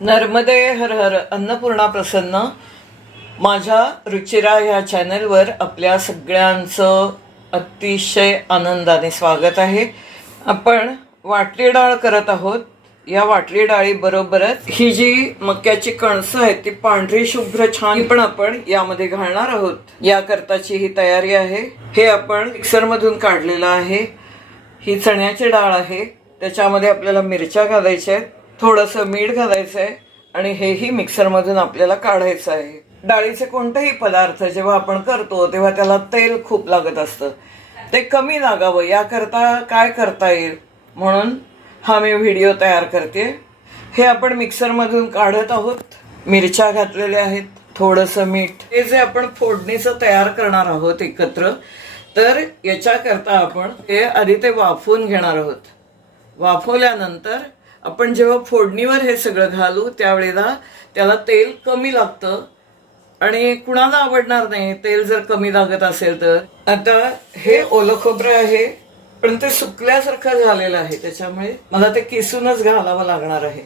नर्मदे हर हर अन्नपूर्णा प्रसन्न. माझ्या रुचिरा ह्या चॅनलवर आपल्या सगळ्यांचं अतिशय आनंदाने स्वागत आहे. आपण वाटली डाळ करत आहोत. या वाटली डाळीबरोबरच ही जी मक्याची कणसं आहेत ती पांढरी शुभ्र छान पण आपण यामध्ये घालणार आहोत. याकरताची ही तयारी आहे. हे आपण मिक्सरमधून काढलेलं आहे. ही चण्याची डाळ आहे. त्याच्यामध्ये आपल्याला मिरच्या घालायच्या आहेत. थोडंसं मीठ घालायचं आहे आणि हेही मिक्सरमधून आपल्याला काढायचं आहे. डाळीचे कोणतेही पदार्थ जेव्हा आपण करतो तेव्हा त्याला तेल खूप लागत असतं. ते कमी लागावं याकरता काय करता येईल? म्हणून हा मी व्हिडिओ तयार करते. हे आपण मिक्सरमधून काढत आहोत. मिरच्या घातलेल्या आहेत थोडंसं मीठ. हे जे आपण फोडणीचं तयार करणार आहोत एकत्र तर याच्याकरता आपण हे आधी ते वाफवून घेणार आहोत. वाफवल्यानंतर आपण जेव्हा फोडणीवर हे सगळं घालू त्यावेळेला त्याला तेल कमी लागतं. आणि कुणाला आवडणार नाही तेल जर कमी लागत असेल तर. आता हे ओलं खोबरं आहे पण ते सुकल्यासारखं झालेलं आहे. त्याच्यामुळे मला ते किसूनच घालावं लागणार आहे.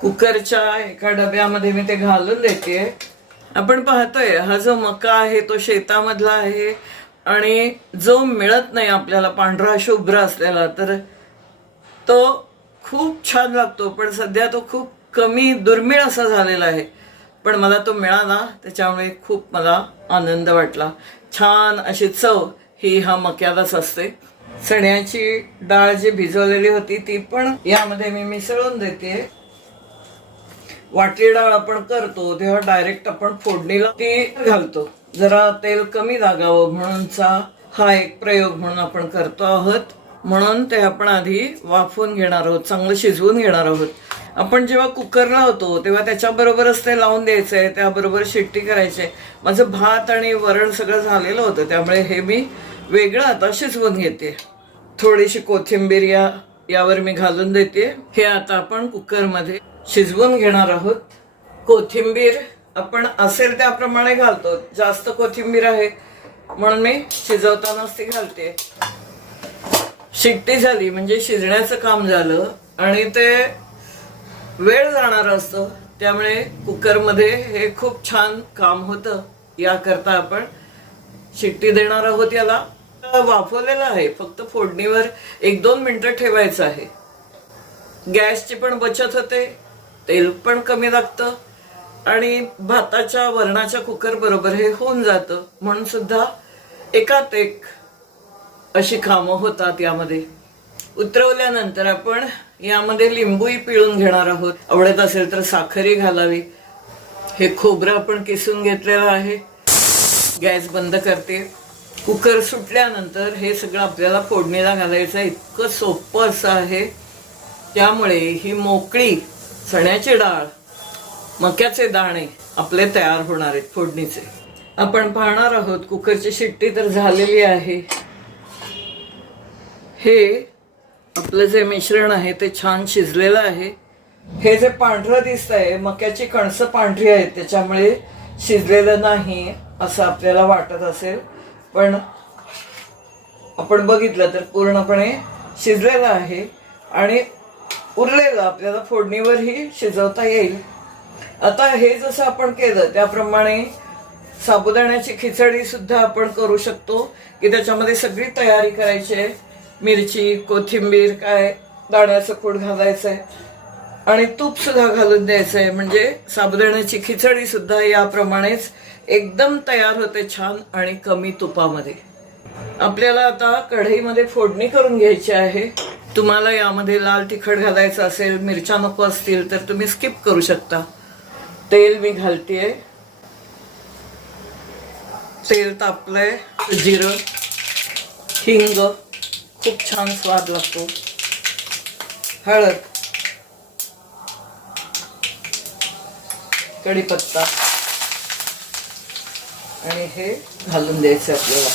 कुकरच्या एका डब्यामध्ये मी ते घालून देते आपण पाहतोय हा जो मका आहे तो शेतामधला आहे. आणि जो मिळत नाही आपल्याला पांढरा शुभ्र असलेला तर तो खूप छान लागतो. पण सध्या तो खूप कमी दुर्मिळ असा झालेला आहे. पण मला तो मिळाला त्याच्यामुळे खूप मला आनंद वाटला. छान अशी चव ही हा मक्यालाच असते. चण्याची डाळ जी भिजवलेली होती ती पण यामध्ये मी मिसळून देते. वाटली डाळ आपण करतो तेव्हा डायरेक्ट आपण फोडणीला ती घालतो. जरा तेल कमी लागावं म्हणूनचा हा एक प्रयोग म्हणून आपण करतो आहोत. म्हणून ते आपण आधी वाफवून घेणार आहोत चांगलं शिजवून घेणार आहोत. आपण जेव्हा कुकर लावतो तेव्हा त्याच्याबरोबरच ते लावून द्यायचं आहे त्याबरोबर शिट्टी करायची माझं भात आणि वरण सगळं झालेलं होतं त्यामुळे हे मी वेगळं आता शिजवून घेते. थोडीशी कोथिंबीर या यावर मी घालून देते. हे आता आपण कुकरमध्ये शिजवून घेणार आहोत. कोथिंबीर आपण असेल त्याप्रमाणे घालतो. जास्त कोथिंबीर आहे. म्हणून मी शिजवतानाच ती घालते. शिट्टी झाली म्हणजे शिजण्याचं काम झालं. आणि ते वेळ जाणार असतं. त्यामुळे कुकरमध्ये हे खूप छान काम होतं. याकरता आपण शिट्टी देणार आहोत याला. वाफवलेलं आहे. फक्त फोडणीवर एक दोन मिनिटं ठेवायचं आहे. गॅसची पण बचत होते. तेल पण कमी लागतं. आणि भाताच्या वरणाच्या कुकर बरोबर हे होऊन जातं. म्हणून सुद्धा एकात एक अशी कामं होतात यामध्ये. उतरवल्यानंतर आपण यामध्ये लिंबूही पिळून घेणार आहोत. आवडत असेल तर साखरही घालावी. हे खोबरं आपण किसून घेतलेलं आहे. गॅस बंद करते. कुकर सुटल्यानंतर हे सगळं आपल्याला फोडणीला घालायचं आहे. इतकं सोपं असं आहे. त्यामुळे ही मोकळी चण्याची डाळ मक्याचे दाणे आपले तयार होणार आहेत फोडणीचे. आपण पाहणार आहोत कुकरची शिट्टी तर झालेली आहे. हे आपलं जे मिश्रण आहे ते छान शिजलेलं आहे. हे जे पांढरं दिसत आहे मक्याची कणसं पांढरी आहेत त्याच्यामुळे शिजलेलं नाही असं आपल्याला वाटत असेल. पण आपण बघितलं तर पूर्णपणे शिजलेलं आहे आणि उरलेलं आपल्याला फोडणीवरही शिजवता येईल. आता हे जसं आपण केलं त्याप्रमाणे साबुदाण्याची खिचडी सुद्धा आपण करू शकतो की त्याच्यामध्ये सगळी तयारी करायची आहे. मिरची कोथिंबीर काय दाण्याचं कूड घालायचं आहे आणि तूप सुद्धा घालून द्यायचं आहे म्हणजे साबुदाण्याची खिचडी सुद्धा याप्रमाणेच एकदम तयार होते छान आणि कमी तुपामध्ये. आपल्याला आता कढईमध्ये फोडणी करून घ्यायची आहे. तुम्हाला यामध्ये लाल तिखट घालायचं असेल मिरच्या नको असतील तर तुम्ही स्किप करू शकता. तेल मी घालतेय. तेल तापलंय जिरं हिंग. खूप छान स्वाद लागतो. हळद. कढीपत्ता. आणि हे घालून द्यायचं आपल्याला.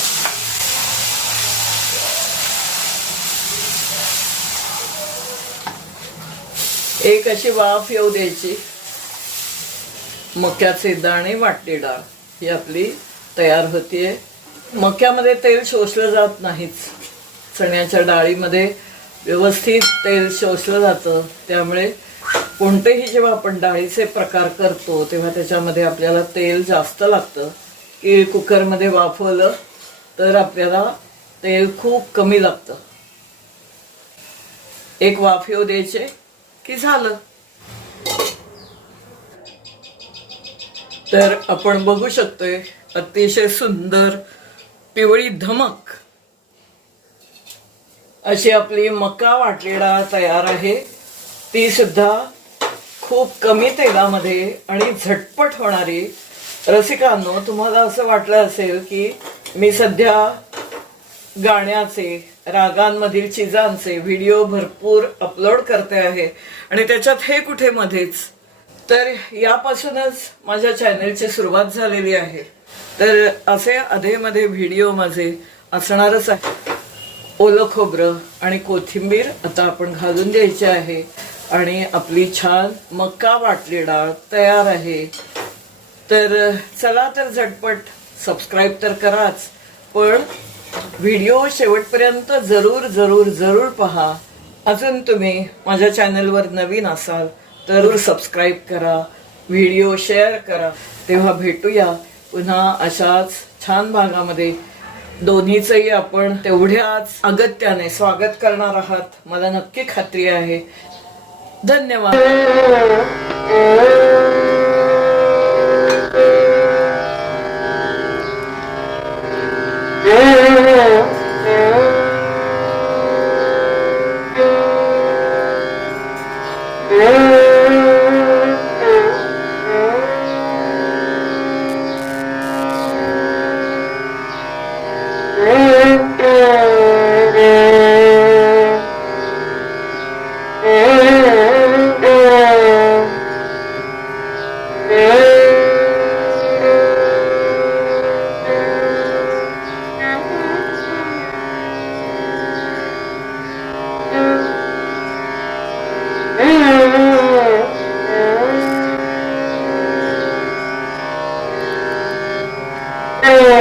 एक अशी वाफ येऊ द्यायची. मक्याचे दाणे वाटली डाळ ही आपली तयार होतीये. मक्यामध्ये तेल शोषलं जात नाहीच. चण्याच्या डाळीमध्ये व्यवस्थित तेल शोषलं जातं. त्यामुळे कोणतेही जेव्हा आपण डाळीचे प्रकार करतो तेव्हा त्याच्यामध्ये आपल्याला तेल जास्त लागतं. की कुकरमध्ये वाफवलं तर आपल्याला तेल खूप कमी लागतं. एक वाफ येऊ द्यायचे की झालं? तर आपण बघू शकतोय अतिशय सुंदर पिवळी धमक. अशी आपली मका वाटलेला तयार आहे. ती सुद्धा खूप कमी तेलामध्ये आणि झटपट होणारी. रसिकांनो तुम्हाला असं वाटलं असेल की मी सध्या गाण्याचे रागांमधील चिजांचे व्हिडिओ भरपूर अपलोड करते आहे आणि त्याच्यात हे कुठे मध्येच तर यापासूनच माझ्या चॅनेलची सुरुवात झालेली आहे. तर असे अधेमध्ये व्हिडिओ माझे असणारच आहे ओलं खोबरं आणि कोथिंबीर आता आपण घालून द्यायची आहे. आणि आपली छान मका वाटली डाळ तयार आहे. तर चला तर झटपट सबस्क्राईब तर कराच पण व्हिडिओ शेवटपर्यंत जरूर जरूर जरूर पहा. अजून तुम्ही माझ्या चॅनलवर नवीन असाल तर जरूर सबस्क्राईब करा व्हिडिओ शेअर करा. तेव्हा भेटूया पुन्हा अशाच छान भागामध्ये. दोन्हीचंही आपण तेवढ्याच अगत्याने स्वागत करणार आहात. मला नक्की खात्री आहे. धन्यवाद. Hey!